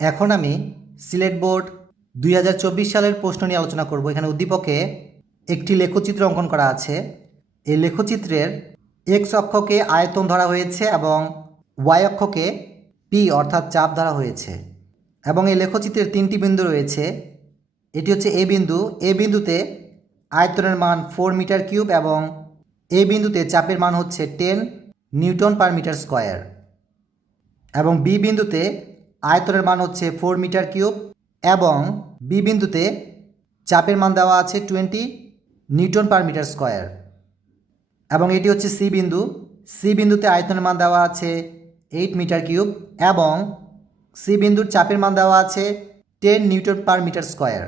এখন আমি সিলেট বোর্ড 2024 সালের প্রশ্ন নিয়ে আলোচনা করব। এখানে উদ্দীপকে একটি লেখচিত্র অঙ্কন করা আছে। এই লেখচিত্রের এক্স অক্ষকে আয়তন ধরা হয়েছে এবং ওয়াই অক্ষকে পি অর্থাৎ চাপ ধরা হয়েছে এবং এই লেখচিত্রের তিনটি বিন্দু রয়েছে। এটি হচ্ছে এ বিন্দু। এ বিন্দুতে আয়তনের মান 4 মিটার কিউব এবং এই বিন্দুতে চাপের মান হচ্ছে 10 নিউটন পার মিটার স্কোয়ার এবং বি বিন্দুতে আয়তনের মান হচ্ছে 4 মিটার কিউব এবং বি বিন্দুতে চাপের মান দেওয়া আছে 20 নিউটন পার মিটার স্কোয়ার এবং এটি হচ্ছে সি বিন্দু। সি বিন্দুতে আয়তনের মান দেওয়া আছে 8 মিটার কিউব এবং সি বিন্দুর চাপের মান দেওয়া আছে 10 নিউটন পার মিটার স্কোয়ার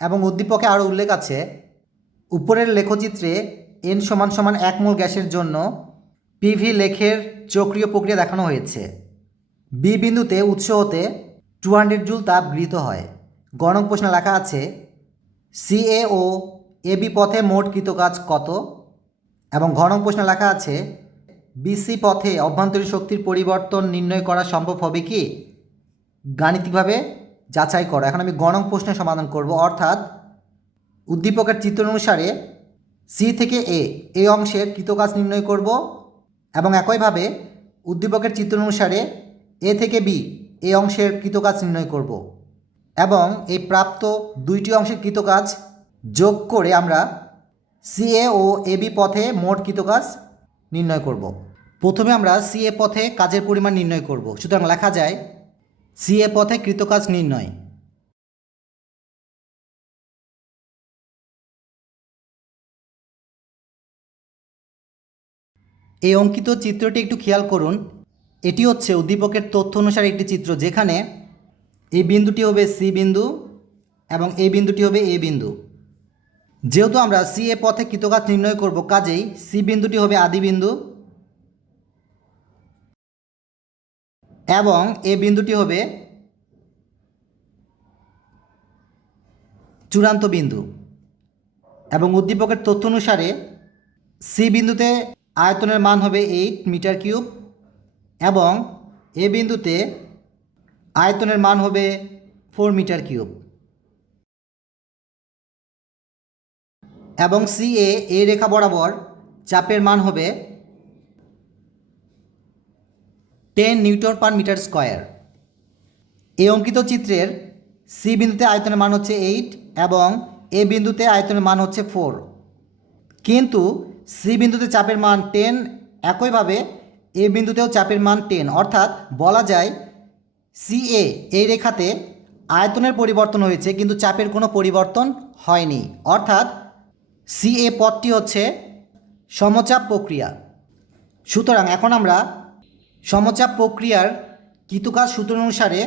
এবং উদ্দীপকে আরও উল্লেখ আছে উপরের লেখচিত্রে এন সমান সমান 1 মোল গ্যাসের জন্য পিভি লেখের চক্রীয় প্রক্রিয়া দেখানো হয়েছে। বি বিন্দুতে উৎস হতে 200 জুল তাপ গৃহীত হয়। গ নং প্রশ্নে লেখা আছে সিএ ও এবি পথে মোট কৃত কাজ কত এবং ঘ নং প্রশ্নে লেখা আছে বিসি পথে অভ্যন্তরীণ শক্তির পরিবর্তন নির্ণয় করা সম্ভব হবে কি, গাণিতিকভাবে যাচাই করো। এখন আমি গ নং প্রশ্নের সমাধান করব, অর্থাৎ উদ্দীপকের চিত্র অনুসারে সি থেকে এই অংশের কৃতকাজ নির্ণয় করব এবং একইভাবে উদ্দীপকের চিত্র অনুসারে এ থেকে বি এই অংশের কৃতকাজ নির্ণয় করব এবং এই প্রাপ্ত দুইটি অংশের কৃতকাজ যোগ করে আমরা সিএ ও এবি পথে মোট কৃতকাজ নির্ণয় করব। প্রথমে আমরা সিএ পথে কাজের পরিমাণ নির্ণয় করব। সুতরাং লেখা যায় সিএ পথে কৃতকাজ নির্ণয়। এই অঙ্কিত চিত্রটি একটু খেয়াল করুন। এটি হচ্ছে উদ্দীপকের তথ্য অনুসারে একটি চিত্র, যেখানে এই বিন্দুটি হবে সি বিন্দু এবং এই বিন্দুটি হবে এ বিন্দু। যেহেতু আমরা সি এ পথে কৃতকাজ নির্ণয় করব, কাজেই সি বিন্দুটি হবে আদি বিন্দু এবং এ বিন্দুটি হবে চূড়ান্ত বিন্দু এবং উদ্দীপকের তথ্য অনুসারে সি বিন্দুতে আয়তনের মান হবে 8 মিটার কিউব এবং এ বিন্দুতে আয়তনের মান হবে 4 মিটার কিউব এবং সি এ রেখা বরাবর চাপের মান হবে 10 নিউটন পার মিটার স্কোয়ার। এই অঙ্কিত চিত্রের সি বিন্দুতে আয়তনের মান হচ্ছে 8 এবং এ বিন্দুতে আয়তনের মান হচ্ছে 4, কিন্তু সি বিন্দুতে চাপের মান 10, একইভাবে এ বিন্দুতেও চাপের মান 10, অর্থাৎ বলা যায় সি এই রেখাতে আয়তনের পরিবর্তন হয়েছে কিন্তু চাপের কোনো পরিবর্তন হয়নি, অর্থাৎ সি পথটি হচ্ছে সমচাপ প্রক্রিয়া। সুতরাং এখন আমরা সমচাপ প্রক্রিয়ার কৃতকাজ সূত্র অনুসারে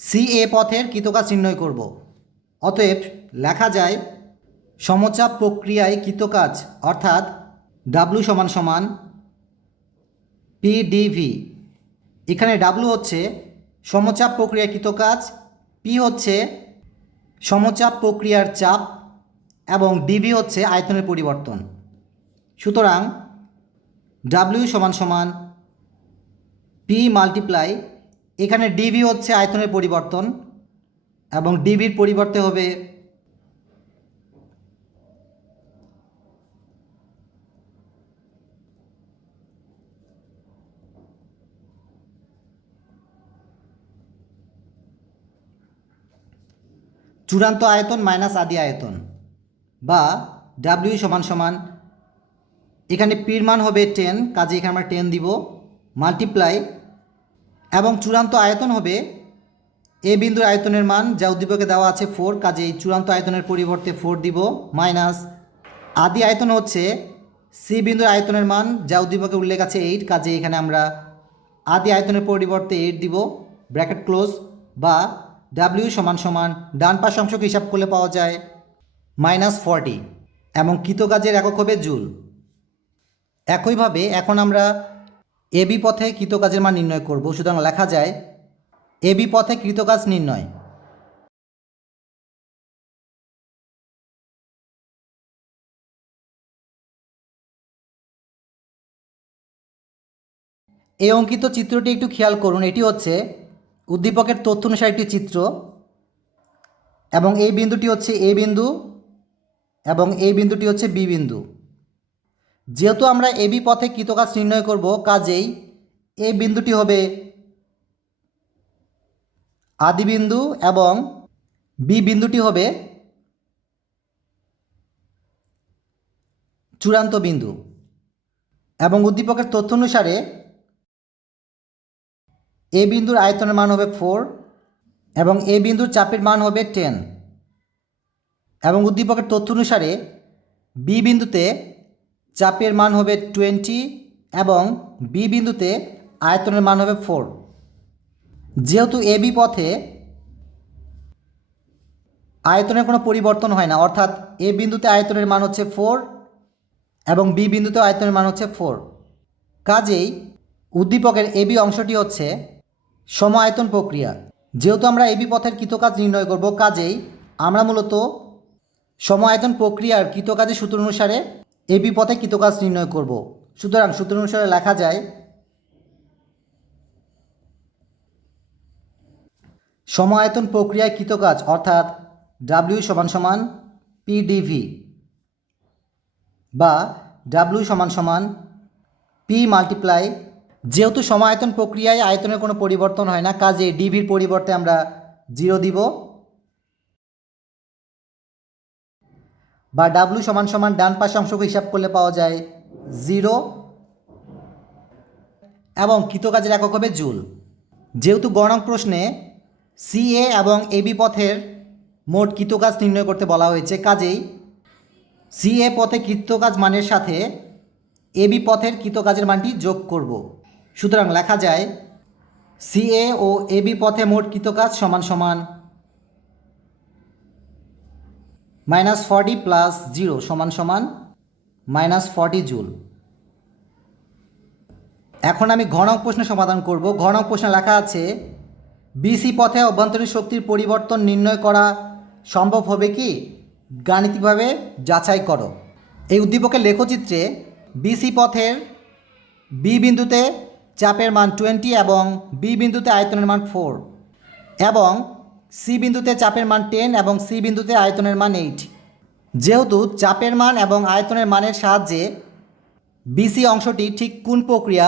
সি পথের কৃতকাজ নির্ণয় করব। অতএব লেখা যায় সমচাপ প্রক্রিয়ায় কৃতকাজ অর্থাৎ ডাব্লু সমান সমান পিডিভি। এখানে ডাব্লু হচ্ছে সমচাপ প্রক্রিয়ায় কৃতকাজ, পি হচ্ছে সমচাপ প্রক্রিয়ার চাপ এবং ডিভি হচ্ছে আয়তনের পরিবর্তন। সুতরাং ডাব্লিউ সমান সমান পি মাল্টিপ্লাই, এখানে ডিভি হচ্ছে আয়তনের পরিবর্তন এবং ডিভির পরিবর্তে হবে চূড়ান্ত আয়তন মাইনাস আদি আয়তন, বা ডাব্লিউ সমান সমান এখানে পির মান হবে 10, কাজে এখানে আমরা 10 দিব, মাল্টিপ্লাই এবং চূড়ান্ত আয়তন হবে এ বিন্দুর আয়তনের মান যা উদ্দীপকে দেওয়া আছে 4, কাজে এই চূড়ান্ত আয়তনের পরিবর্তে 4 দিব, মাইনাস আদি আয়তন হচ্ছে সি বিন্দুর আয়তনের মান যা উদ্দীপকে উল্লেখ আছে 8, কাজে এখানে আমরা আদি আয়তনের পরিবর্তে 8 দিব, ব্র্যাকেট ক্লোজ, বা ডাব্লিউ সমান সমান ডান পাশ অংশকে হিসাব করলে পাওয়া যায় -40 এবং কৃতকাজের একক হবে জুল। একইভাবে এখন আমরা এবি পথে কৃতকাজের মান নির্ণয় করব। সুতরাং লেখা যায় এবি পথে কৃতকাজ নির্ণয়। এই অঙ্কিত চিত্রটি একটু খেয়াল করুন। এটি হচ্ছে উদ্দীপকের তথ্য অনুসারে একটি চিত্র, এবং এই বিন্দুটি হচ্ছে এ বিন্দু এবং এই বিন্দুটি হচ্ছে বি বিন্দু। যেহেতু আমরা এবি পথে কৃতকাজ নির্ণয় করব, কাজেই এই বিন্দুটি হবে আদি বিন্দু এবং বি বিন্দুটি হবে চূড়ান্ত বিন্দু। এবং উদ্দীপকের তথ্য অনুসারে এ বিন্দুর আয়তনের মান হবে 4 এবং এ বিন্দুর চাপের মান হবে 10। এবং উদ্দীপকের তথ্য অনুসারে বি বিন্দুতে চাপের মান হবে 20 এবং বি বিন্দুতে আয়তনের মান হবে 4। যেহেতু এবি পথে আয়তনের কোনো পরিবর্তন হয় না, অর্থাৎ এ বিন্দুতে আয়তনের মান হচ্ছে 4 এবং বি বিন্দুতে আয়তনের মান হচ্ছে 4, কাজেই উদ্দীপকের এবি অংশটি হচ্ছে সম আয়তন প্রক্রিয়া। যেহেতু আমরা এবি পথের কৃতকাজ নির্ণয় করব, কাজেই আমরা মূলত সম আয়তন প্রক্রিয়ার কৃতকাজের সূত্র অনুসারে এবি পথে কৃতকাজ নির্ণয় করব। সুতরাং সূত্র অনুসারে লেখা যায় সম আয়তন প্রক্রিয়ায় কৃতকাজ অর্থাৎ ডাব্লিউ সমান সমান পিডিভি বা ডাব্লিউ সমান সমান পি মাল্টিপ্লাই। যেহেতু সম আয়তন প্রক্রিয়ায় আয়তনের কোনো পরিবর্তন হয় না, কাজে ডিভির পরিবর্তে আমরা 0 দিব, বা ডাব্লিউ সমান সমান ডান পাশে অংশকে হিসাব করলে পাওয়া যায় 0 এবং কৃতকাজের একক হবে জুল। যেহেতু গণক প্রশ্নে সিএ এবং এবি পথের মোট কৃতকাজ নির্ণয় করতে বলা হয়েছে, কাজেই সিএ পথে কৃতকাজ মানের সাথে এবি পথের কৃতকাজের মানটি যোগ করব। সুতরাং লেখা যায় সিএ ও এবি পথে মোট কৃতকাজ সমান সমান -40 + 0 সমান সমান -40 জুল। এখন আমি ঘনক প্রশ্ন সমাধান করব। ঘনক প্রশ্নে লেখা আছে বিসি পথে অভ্যন্তরীণ শক্তির পরিবর্তন নির্ণয় করা সম্ভব হবে কি? গাণিতিকভাবে যাচাই করো। এই উদ্দীপকের লেখচিত্রে বিসি পথের বি বিন্দুতে চাপের মান 20 এবং বি বিন্দুতে আয়তনের মান 4 এবং সি বিন্দুতে চাপের মান 10 এবং সি বিন্দুতে আয়তনের মান 8। যেহেতু চাপের মান এবং আয়তনের মানের সাহায্যে বিসি অংশটি ঠিক কোন প্রক্রিয়া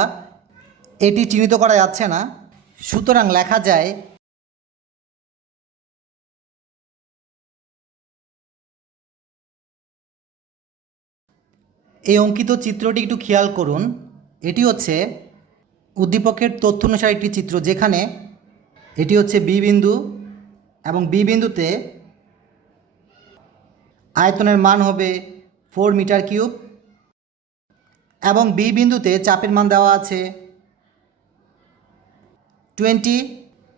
এটি চিহ্নিত করা যাচ্ছে না, সুতরাং লেখা যায় এই অঙ্কিত চিত্রটি একটু খেয়াল করুন। এটি হচ্ছে উদ্দীপকের তথ্য অনুসারে একটি চিত্র, যেখানে এটি হচ্ছে বি বিন্দু এবং বি বিন্দুতে আয়তনের মান হবে 4 মিটার কিউব এবং বি বিন্দুতে চাপের মান দেওয়া আছে 20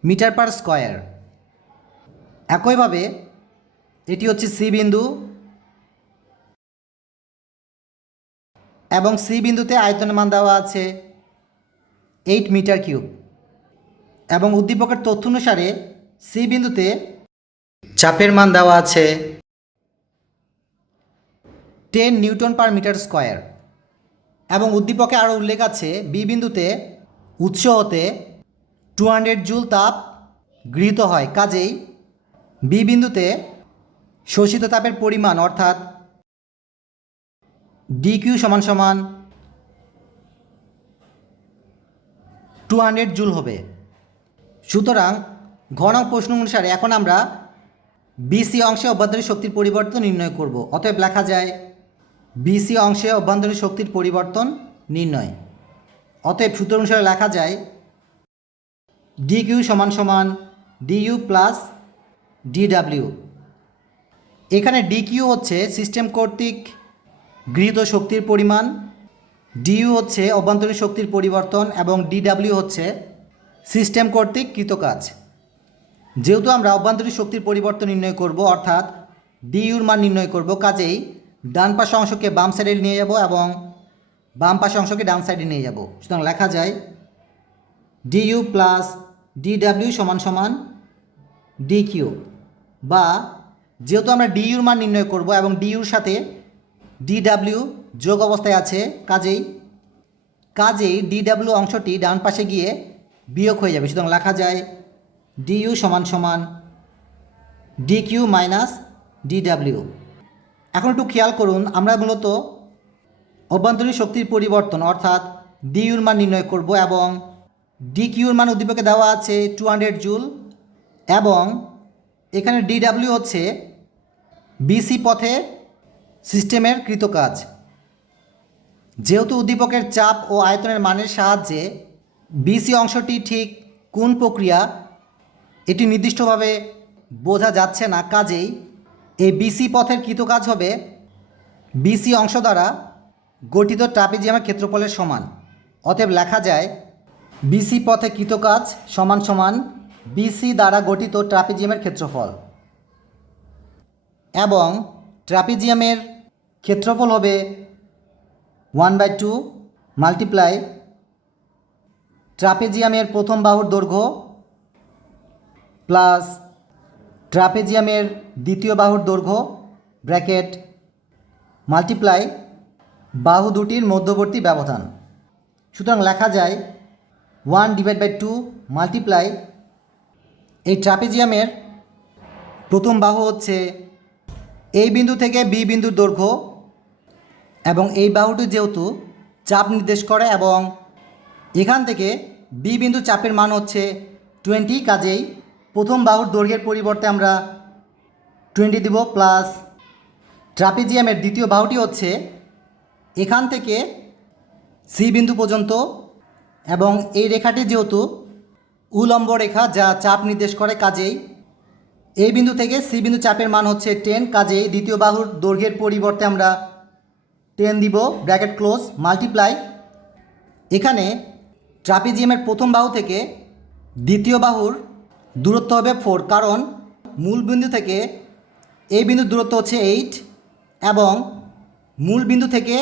মিটার পার স্কয়ার। একইভাবে এটি হচ্ছে সি বিন্দু এবং সি বিন্দুতে আয়তনের মান দেওয়া আছে 8 মিটার কিউব এবং উদ্দীপকের তথ্য অনুসারে সি বিন্দুতে চাপের মান দেওয়া আছে 10 নিউটন পার মিটার স্কয়ার এবং উদ্দীপকে আরও উল্লেখ আছে বি বিন্দুতে উৎস হতে 200 জুল তাপ গৃহীত হয়, কাজেই বি বিন্দুতে শোষিত তাপের পরিমাণ অর্থাৎ ডিকিউ সমান সমান 200 জুল হবে। সুতরাং ঘনক প্রশ্ন অনুসারে এখন আমরা বিসি অংশে অভ্যন্তরীণ শক্তির পরিবর্তন নির্ণয় করব। অতএব লেখা যায় বিসি অংশে অভ্যন্তরীণ শক্তির পরিবর্তন নির্ণয়। অতএব সূত্র অনুসারে লেখা যায় ডিকিউ সমান সমান ডিইউ প্লাস ডিডাব্লিউ। এখানে ডিকিউ হচ্ছে সিস্টেম কর্তৃক গৃহীত শক্তির পরিমাণ, ডিইউ হচ্ছে অভ্যন্তরীণ শক্তির পরিবর্তন এবং ডিডাব্লিউ হচ্ছে সিস্টেম কর্তৃক কৃত কাজ। যেহেতু আমরা অভ্যন্তরীণ শক্তির পরিবর্তন নির্ণয় করব অর্থাৎ ডিইউর মান নির্ণয় করব, কাজেই ডান পাশে অংশকে বাম সাইডে নিয়ে যাব এবং বাম পাশে অংশকে ডান সাইডে নিয়ে যাব। সুতরাং লেখা যায় ডিইউ প্লাস ডিডাব্লিউ সমান সমান ডিকিউ, বা যেহেতু আমরা ডিইউর মান নির্ণয় করব এবং ডিইউর সাথে ডিডাব্লিউ যোগ অবস্থায় আছে, কাজেই ডিডাব্লিউ অংশটি ডান পাশে গিয়ে বিয়োগ হয়ে যাবে। সুতরাং লেখা যায় ডিইউ সমান সমান ডিকিউ মাইনাস ডিডাব্লিউ। এখন একটু খেয়াল করুন, আমরা মূলত অভ্যন্তরীণ শক্তির পরিবর্তন অর্থাৎ ডিইউর মান নির্ণয় করব এবং ডিকিউর মান উদ্দীপকে দেওয়া আছে 200 জুল এবং এখানে ডিডাব্লিউ হচ্ছে বিসি পথে সিস্টেমের কৃতকাজ। যেহেতু উদ্দীপকের চাপ ও আয়তনের মানের সাহায্যে বিসি অংশটি ঠিক কোন প্রক্রিয়া এটি নির্দিষ্টভাবে বোঝা যাচ্ছে না, কাজেই এই বিসি পথের কৃতকাজ হবে বিসি অংশ দ্বারা গঠিত ট্রাপিজিয়ামের ক্ষেত্রফলের সমান। অতএব লেখা যায় বিসি পথে কৃতকাজ সমান সমান বিসি দ্বারা গঠিত ট্রাপিজিয়ামের ক্ষেত্রফল এবং ট্রাপিজিয়ামের ক্ষেত্রফল হবে 1/2 মাল্টিপ্লাই ট্রাপিজিয়ামের প্রথম বাহুর দৈর্ঘ্য প্লাস ট্রাপিজিয়ামের দ্বিতীয় বাহুর দৈর্ঘ্য ব্র্যাকেট মাল্টিপ্লাই বাহু দুটির মধ্যবর্তী ব্যবধান। সুতরাং লেখা যায় 1/2 মাল্টিপ্লাই এই ট্রাপিজিয়ামের প্রথম বাহু হচ্ছে এই বিন্দু থেকে বি বিন্দুর দৈর্ঘ্য এবং এই বাহুটি যেহেতু চাপ নির্দেশ করে এবং এখান থেকে বি বিন্দু চাপের মান হচ্ছে 20, কাজেই প্রথম বাহুর দৈর্ঘ্যের পরিবর্তে আমরা 20 দিব প্লাস ট্রাপিজিয়ামের দ্বিতীয় বাহুটি হচ্ছে এখান থেকে সি বিন্দু পর্যন্ত এবং এই রেখাটি যেহেতু উলম্ব রেখা যা চাপ নির্দেশ করে, কাজেই এই বিন্দু থেকে সি বিন্দু চাপের মান হচ্ছে 10, কাজেই দ্বিতীয় বাহুর দৈর্ঘ্যের পরিবর্তে আমরা 10 দিব ব্র্যাকেট ক্লোজ মাল্টিপ্লাই এখানে ট্রাপিজিয়ামের প্রথম বাহু থেকে দ্বিতীয় বাহুর দূরত্ব হবে 4, কারণ মূল বিন্দু থেকে এই বিন্দুর দূরত্ব হচ্ছে 8 এবং মূল বিন্দু থেকে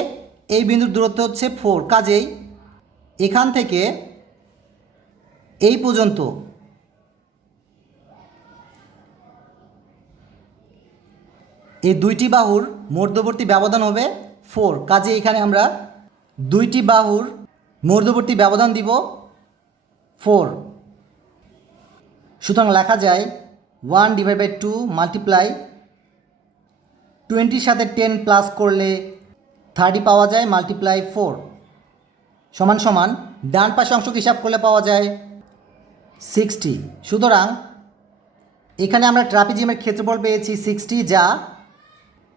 এই বিন্দুর দূরত্ব হচ্ছে 4, কাজেই এখান থেকে এই পর্যন্ত এই দুইটি বাহুর মধ্যবর্তী ব্যবধান হবে 4, কাজে এখানে আমরা দুইটি বাহুর মধ্যবর্তী ব্যবধান দিব 4। সুতরাং লেখা যায় 1/2 মাল্টিপ্লাই 20 সাথে 10 প্লাস করলে 30 পাওয়া যায় মাল্টিপ্লাই 4 সমান সমান ডান পাশে অংশকে হিসাব করলে পাওয়া যায় 60। সুতরাং এখানে আমরা ট্রাপিজিয়ামের ক্ষেত্রফল পেয়েছি 60, যা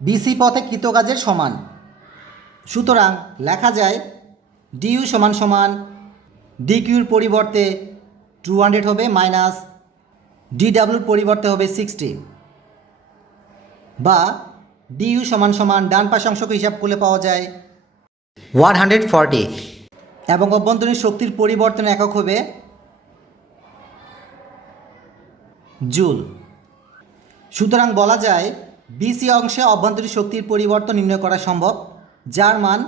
বিসি পথে কৃতকাজের সমান। সুতরাং লেখা যায় ডিইউ সমান সমান ডিকিউর পরিবর্তে 200 হবে মাইনাস ডিডাব্লিউর পরিবর্তে হবে 60 বা ডিইউ সমান সমান ডান পাশে অংশকে হিসাব করলে পাওয়া যায় 140 এবং অভ্যন্তরীণ শক্তির পরিবর্তন একক হবে জুল। সুতরাং বলা যায় বিসি অংশে অভ্যন্তরীণ শক্তির পরিবর্তন নির্ণয় করা সম্ভব, যার মান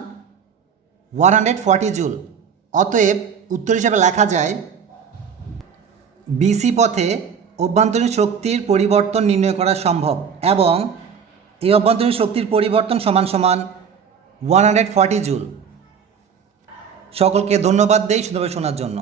140 জুল। অতএব উত্তর হিসাবে লেখা যায় বিসি পথে অভ্যন্তরীণ শক্তির পরিবর্তন নির্ণয় করা সম্ভব এবং এই অভ্যন্তরীণ শক্তির পরিবর্তন সমান সমান 140 জুল। সকলকে ধন্যবাদ দেই সুন্দরভাবে শোনার জন্য।